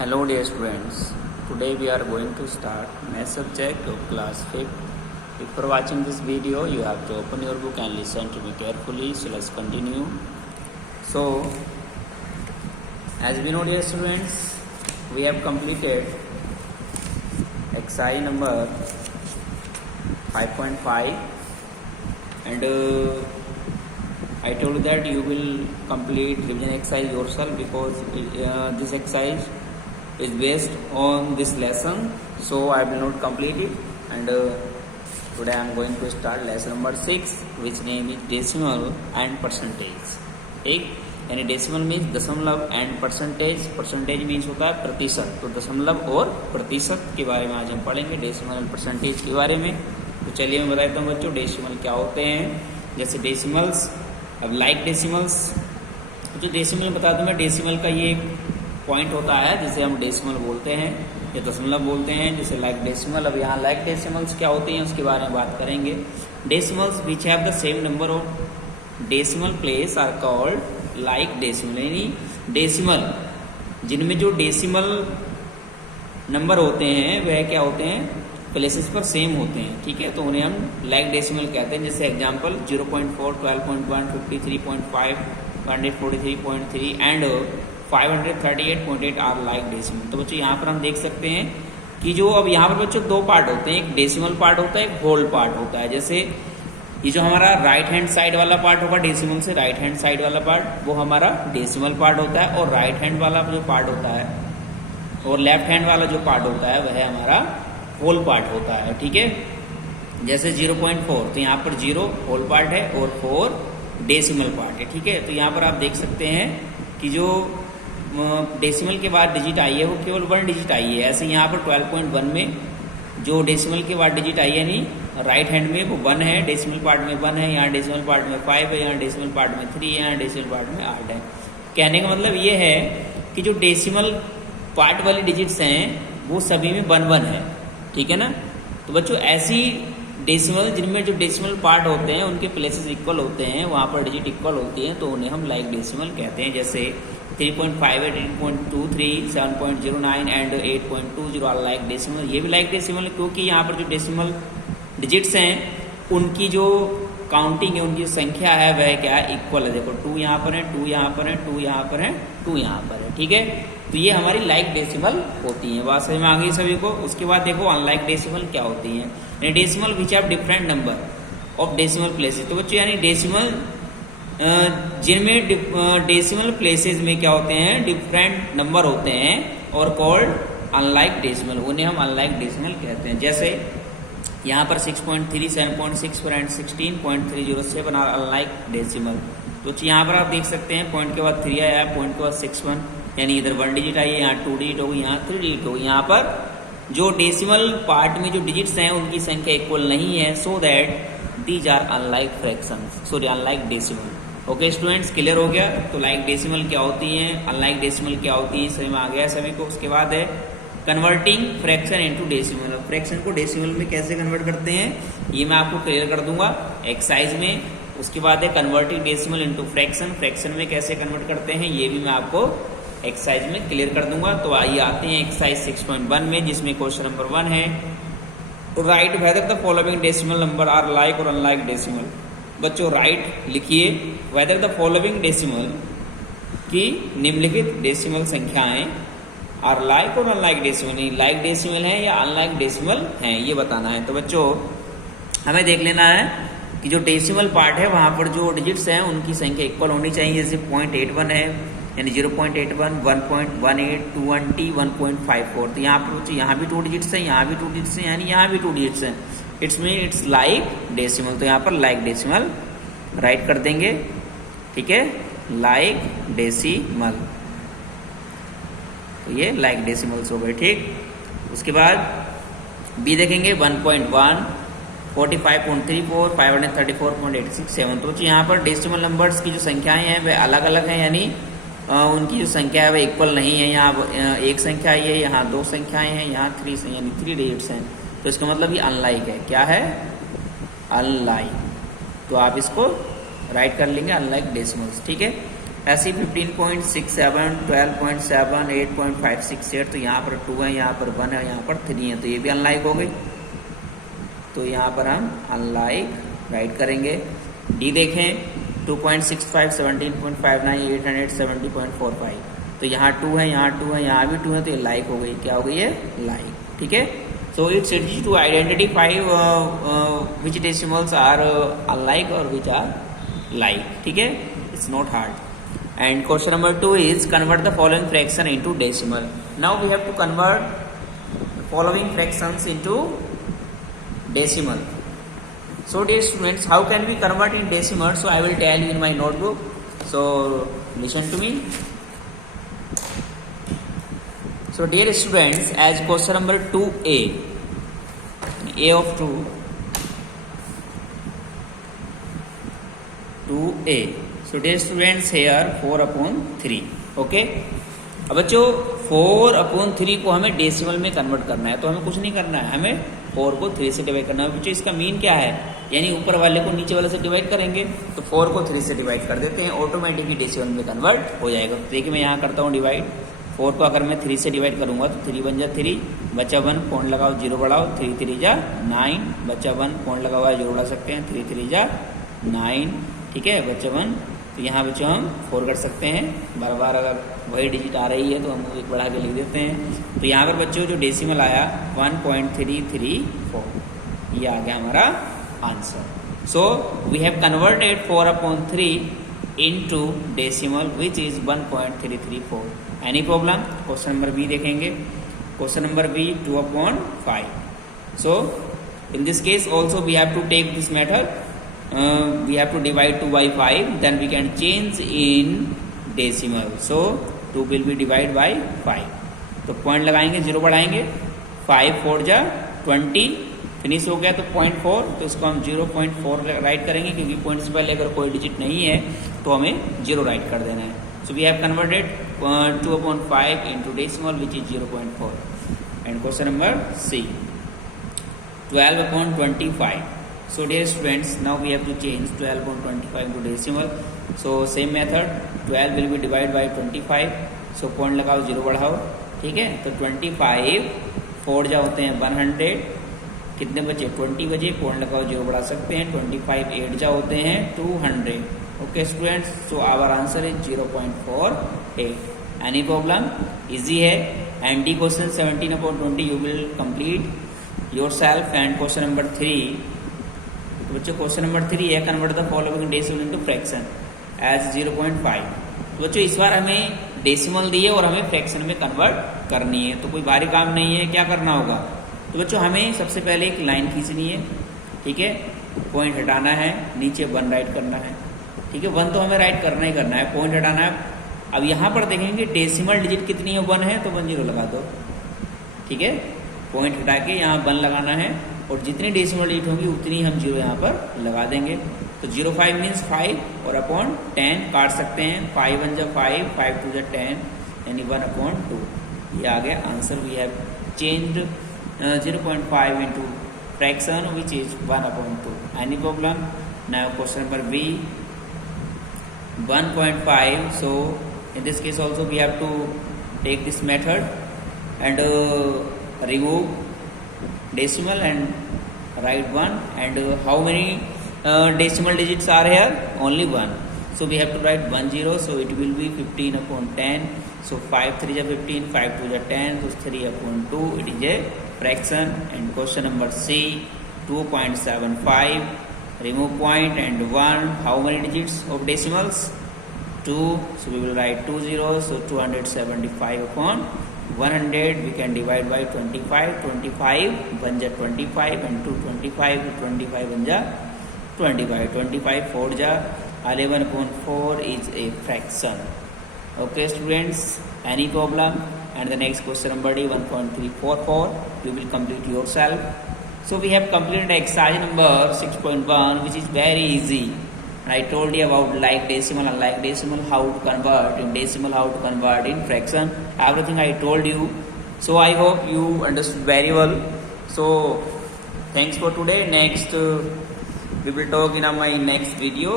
Hello dear students, today we are going to start math subject of class 5th. Before watching this video, you have to open your book and listen to me carefully. So let's continue. So, as we know dear students, we have completed exercise number 5.5 and I told you that you will complete revision exercise yourself because this exercise is based on this lesson, so I will not complete it. And today I am going to start lesson number 6, which name is decimal and percentage. ठीक, यानी decimal means दशमलव and percentage. Percentage means होता है प्रतिशत, तो दशमलव और प्रतिशत के बारे में आज हम पढ़ेंगे, डेसिमल एंड परसेंटेज के बारे में. तो चलिए मैं बताता हूँ बच्चों डेसिमल क्या होते हैं. जैसे डेसिमल्स, अब लाइक डेसिमल्स, जो डेसिमल बता दूं मैं, डेसिमल का ये एक पॉइंट होता है जिसे हम डेसिमल बोलते हैं या दशमलव बोलते हैं, जैसे लाइक डेसिमल. अब यहाँ लाइक डेसिमल्स क्या होते हैं उसके बारे में बात करेंगे. Decimals which have the same number of decimal place are called like decimal. यानी डेसिमल जिनमें जो डेसिमल नंबर होते हैं वह क्या होते हैं, प्लेसेस पर सेम होते हैं. ठीक है, तो उन्हें हम लाइक डेसिमल कहते हैं. जैसे example 0.4, 12.1, 53.5, 143.3 and 538.8 are like decimal. तो बच्चों यहाँ पर हम देख सकते हैं कि जो अब यहाँ पर बच्चों दो पार्ट होते हैं, एक डेसिमल पार्ट होता है, एक होल पार्ट होता है. जैसे ये जो हमारा राइट हैंड साइड वाला पार्ट होगा डेसिमल से, राइट हैंड साइड वाला पार्ट वो हमारा डेसिमल पार्ट होता है, और राइट हैंड वाला जो पार्ट होता है और लेफ्ट हैंड वाला जो पार्ट होता है वह हमारा होल पार्ट होता है. ठीक है, जैसे 0.4, तो यहाँ पर 0 होल पार्ट है और 4 डेसिमल पार्ट है. ठीक है, तो यहाँ पर आप देख सकते हैं कि जो डेसिमल के बाद डिजिट आई है वो केवल 1 डिजिट आई है. ऐसे यहाँ पर 12.1 में जो डेसिमल के बाद डिजिट आई है, यानी राइट हैंड में वो 1 है, डेसिमल पार्ट में 1 है, यहाँ डेसिमल पार्ट में 5 है, यहाँ डेसिमल पार्ट में 3 है, यहाँ डेसिमल पार्ट में 8 है. कहने का मतलब ये है कि जो डेसिमल पार्ट वाली डिजिट्स हैं वो सभी में 1 है. ठीक है ना. तो बच्चों ऐसी डेसिमल जिनमें जो डेसिमल पार्ट होते हैं उनके प्लेसेस इक्वल होते हैं, वहाँ पर डिजिट इक्वल होती हैं, तो उन्हें हम लाइक डेसिमल कहते हैं. जैसे 3.58, 8.23, 7.09 एंड 8.20 आर लाइक डेसिमल. ये भी लाइक डेसिमल है क्योंकि यहाँ पर जो डेसिमल डिजिट्स हैं उनकी जो काउंटिंग है, उनकी संख्या है वह क्या है, इक्वल है. देखो 2 यहाँ पर है, 2 यहाँ पर है, 2 यहाँ पर है, 2 यहाँ पर है. ठीक है, तो ये हमारी लाइक डेसिमल होती है. बात समझ में आ गई सभी को. उसके बाद देखो अनलाइक डेसिमल क्या होती है. Decimal which have different number of decimal places. तो बच्चों यानी डेसिमल जिनमें डेसिमल प्लेसेस में क्या होते हैं, डिफरेंट नंबर होते हैं और कॉल्ड अनलाइक डेसिमल, उन्हें हम अनलाइक डेसिमल कहते हैं. जैसे यहाँ पर 6.3, 7.6 एंड 16.307 आर अनलाइक डेसिमल. तो यहाँ पर आप देख सकते हैं पॉइंट के बाद 3 आया, पॉइंट के बाद 61, यानी इधर 1 डिजिट आई है, यहाँ 2 डिजिट होगी, यहाँ 3 डिजिट होगी. यहाँ पर जो डेसिमल पार्ट में जो डिजिट्स हैं उनकी संख्या इक्वल नहीं है, so that these are unlike fractions, sorry unlike decimal. Okay students, clear हो गया. तो लाइक डेसिमल क्या होती है, अनलाइक डेसिमल क्या होती है, सही में आ गया सभी को. उसके बाद है converting fraction into decimal. Fraction को डेसिमल में कैसे कन्वर्ट करते हैं ये मैं आपको क्लियर कर दूंगा एक्सरसाइज में. उसके बाद है converting decimal into fraction, fraction में कैसे कन्वर्ट करते हैं ये भी मैं आपको एक्सरसाइज में क्लियर कर दूंगा. तो आइए आते हैं एक्सरसाइज 6.1 में, जिसमें क्वेश्चन नंबर 1 है write whether the following decimal number are like और अनलाइक डेसिमल. बच्चों राइट लिखिए वेदर द फॉलोइंग डेसिमल की निम्नलिखित डेसिमल संख्याएं आर लाइक और अनलाइक डेसिमल, लाइक डेसिमल है या अनलाइक डेसिमल है ये बताना है. तो बच्चों हमें देख लेना है कि जो डेसिमल पार्ट है वहाँ पर जो डिजिट्स हैं उनकी संख्या इक्वल होनी चाहिए. जैसे 0.81 है यानी 0.81, 1.18, 20, 1.54. तो यहाँ पर यहाँ भी 2 डिजिट्स हैं, यहाँ भी 2 डिजिट्स हैं, यानी यहाँ भी 2 डिजिट्स हैं. It's like decimal. तो यहाँ पर लाइक डेसिमल राइट कर देंगे. ठीक है, लाइक डेसिमल, तो ये लाइक डेसिमल्स हो गए. ठीक, उसके बाद बी देखेंगे 1.1, 45.34, 534.867. तो यहाँ पर डेसिमल नंबर्स की जो संख्याएं हैं वे अलग अलग हैं, यानी उनकी जो संख्या है वह इक्वल नहीं है. यहाँ 1 संख्या आई है, यहाँ 2 संख्याएं हैं, यहाँ 3 यानी 3 डिजिट्स हैं. तो इसका मतलब ये अनलाइक है. क्या है, अनलाइक. तो आप इसको राइट कर लेंगे अनलाइक डेसिमल्स. ठीक है, ऐसे 15.67, 12.7, 8.568, तो यहाँ पर 2 है, यहाँ पर 1 है, यहाँ पर 3 है, तो ये भी अनलाइक हो गई। तो यहाँ पर हम अनलाइक राइट करेंगे। डी देखें 2.65, 17.59, 870.45, तो यहाँ 2 है, यहाँ 2 है, यहाँ भी 2 है, तो ये लाइक हो गई। क्या हो गई है? लाइक। ठीक है। So it's easy to identify which decimals are unlike और विच आर लाइक। ठीक है, it's not hard. And question number 2 is convert the following fraction into decimal. Now we have to convert the following fractions into decimal. So dear students, how can we convert in decimal? So I will tell you in my notebook. So listen to me. So dear students, as question number 2a, a of 2a. So dear students, here 4/3. Okay. अब बच्चों 4/3 को हमें decimal में convert करना है, तो हमें कुछ नहीं करना है, हमें 4 को 3 से डिवाइड करना है। बच्चों इसका मीन क्या है? यानी ऊपर वाले को नीचे वाले से डिवाइड करेंगे, तो 4 को 3 से डिवाइड कर देते हैं, ऑटोमेटिकली डेसिमल में कन्वर्ट हो जाएगा। तो देखिए मैं यहाँ करता हूँ डिवाइड। 4 को अगर मैं 3 से डिवाइड करूँगा तो 3 बन जा 3, बचा 1, पॉइंट लगाओ 0 बढ़ाओ, 3 3 जा 9, बचा 1, पॉइंट लगा हुआ 0 बढ़ा सकते हैं, 3 3 जा 9। ठीक है, बचा 1, तो यहाँ बच्चों हम 4 कर सकते हैं। बार बार अगर वही डिजिट आ रही है तो हम एक बढ़ा के लिख देते हैं। तो यहाँ पर बच्चों जो डेसिमल आया 1.334, ये आ गया हमारा answer. So we have converted 4/3 into decimal which is 1.334। Any problem? Question number B देखेंगे। Question number B 2/5। So in this case also we have to take this method. We have to divide 2 by 5, then we can change in decimal. So 2 will be divided by 5. तो point लगाएंगे, 0 बढ़ाएंगे, 5 4 जा 20, finish हो गया तो 0.4, तो इसको हम 0.4 राइट करेंगे, क्योंकि पॉइंट से पहले अगर कोई डिजिट नहीं है तो हमें 0 राइट कर देना है। So we have converted 2/5 into decimal which is 0.4. And question number C 12/25. So dear students, now we have to change 12/25 to decimal. So same method, 12 will be divided by 25. So point लगाओ, 0 बढ़ाओ। ठीक है, तो 25 4 जा होते हैं 100, कितने बचे? 20 बजे, पॉइंट लगाओ, 0 बढ़ा सकते हैं। 25 8 जा होते हैं 200। Okay students, so our answer is 0.48। Any problem? Easy है। And D question 17/20 you will complete your self. And question number 3, तो बच्चों क्वेश्चन नंबर 3 है convert the following decimal into fraction as 0.5। तो बच्चों इस बार हमें डेसिमल दी है और हमें फ्रैक्शन में कन्वर्ट करनी है, तो कोई भारी काम नहीं है। क्या करना होगा? तो बच्चों हमें सबसे पहले एक लाइन खींचनी है। ठीक है, पॉइंट हटाना है, नीचे 1 राइट करना है। ठीक है, 1 तो हमें राइट करना ही करना है, पॉइंट हटाना है। अब यहाँ पर देखेंगे डेसिमल डिजिट कितनी है, 1 है, तो 1 0 लगा दो। ठीक है, पॉइंट हटा के यहाँ 1 लगाना है, और जितनी डेसिमल डिजिट होंगी उतनी हम 0 यहाँ पर लगा देंगे। तो 0.5 मीन्स 5 और अपॉन 10 काट सकते हैं। 5 1 जा 5, 5 2 जा 10, यानी 1/2। ये आ गया answer. We have changed 0.5 into fraction which is 1/2. Any problem? Now question number B 1.5. So in this case also we have to take this method and remove decimal and write 1. And how many decimal digits are here? Only 1. So we have to write 1 0. So it will be 15/10. So 5 3 is 15, 5 2 is 10. So 3/2. It is a fraction. And question number C 2.75. Remove point and 1. How many digits of decimals? 2. So we will write 2 0. So 275/100. We can divide by 25. 25 1 ja 25 and 2 25. 25 1 ja 25. 25 4 ja 11/4 is a fraction. Okay students, any problem? And the next question number D 1.344. You will complete yourself. So we have completed exercise number 6.1, which is very easy. I told you about like decimal, unlike decimal, how to convert in decimal, how to convert in fraction. Everything I told you. So I hope you understood very well. So thanks for today. Next we will talk in my next video.